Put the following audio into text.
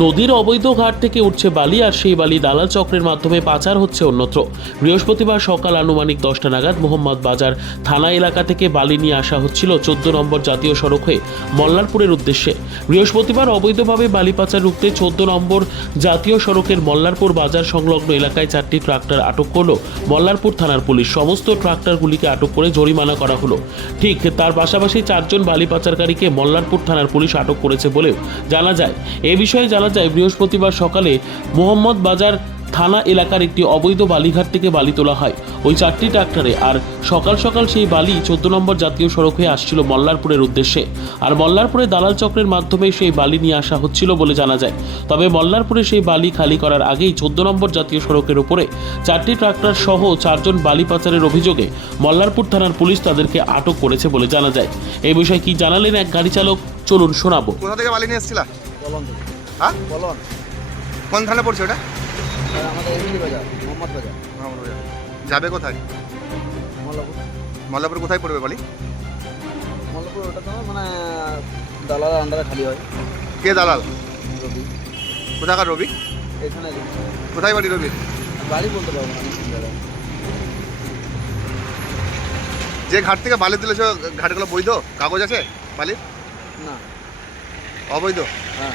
নদীর অবৈধ ঘাট থেকে উঠছে বালি আর সেই বালি দালাল চক্রের মাধ্যমে পাচার হচ্ছে অন্যত্র। বৃহস্পতিবার সকাল আনুমানিক দশটা নাগাদ মোহাম্মদ বাজার থানা এলাকা থেকে বালি নিয়ে আসা হচ্ছিল চোদ্দ নম্বর জাতীয় সড়ক হয়ে মল্লারপুরের উদ্দেশ্যে। বৃহস্পতিবার অবৈধভাবে বালি পাচার রুখতে চোদ্দ নম্বর জাতীয় সড়কের মল্লারপুর বাজার সংলগ্ন এলাকায় চারটি ট্রাক্টর আটক করল মল্লারপুর থানার পুলিশ। সমস্ত ট্রাক্টরগুলিকে আটক করে জরিমানা করা হলো। ঠিক তার পাশাপাশি চারজন বালি পাচারকারীকে মল্লারপুর থানার পুলিশ আটক করেছে বলেও জানা যায়। এ বিষয়ে জানা যায়, বৃহস্পতিবার সকালে মোহাম্মদ বাজার থানা এলাকার একটি অবৈধ বালিঘাট থেকে বালি তোলা হয়। ওই চারটি ট্রাক্টরে আর সকাল সকাল সেই বালি চোদ্দ নম্বর জাতীয় সড়ক হয়ে আসছিল মল্লারপুরের উদ্দেশ্যে। আর মল্লারপুরে দালাল চক্রের মাধ্যমে সেই বালি নিয়ে আসা হচ্ছিল বলে জানা যায়। তবে মল্লারপুরে সেই বালি খালি করার আগেই চোদ্দ নম্বর জাতীয় সড়কের উপরে চারটি ট্রাক্টর সহ চারজন বালি পাচারের অভিযোগে মল্লারপুর থানার পুলিশ তাদেরকে আটক করেছে বলে জানা যায়। এই বিষয়ে কি জানালেন এক গাড়ি চালক চলুন শোনাবো। কোথা থেকে বালি নিয়ে এসেছিলা? হ্যাঁ? বলন। কোন থানা পড়ছে ওটা? আমাদের এমনি বাজার মোহাম্মদ বাজার। মামুনবাজার। যাবে কোথায়? মল্লাপুর। মল্লাপুর কোথায় পড়বে বালি? মল্লাপুর ওটা তো মানে দালাল আন্ডারে খালি হয়। কে দালাল? রবি। কোথাকার রবি? এখানে কোথায় বাড়ি রবির? বাড়ি বলতে পারব না যে ঘাট থেকে বালি তুলেছ ঘাটগুলো বৈধ? কাগজ আছে বালির? না। অবৈধ? হ্যাঁ।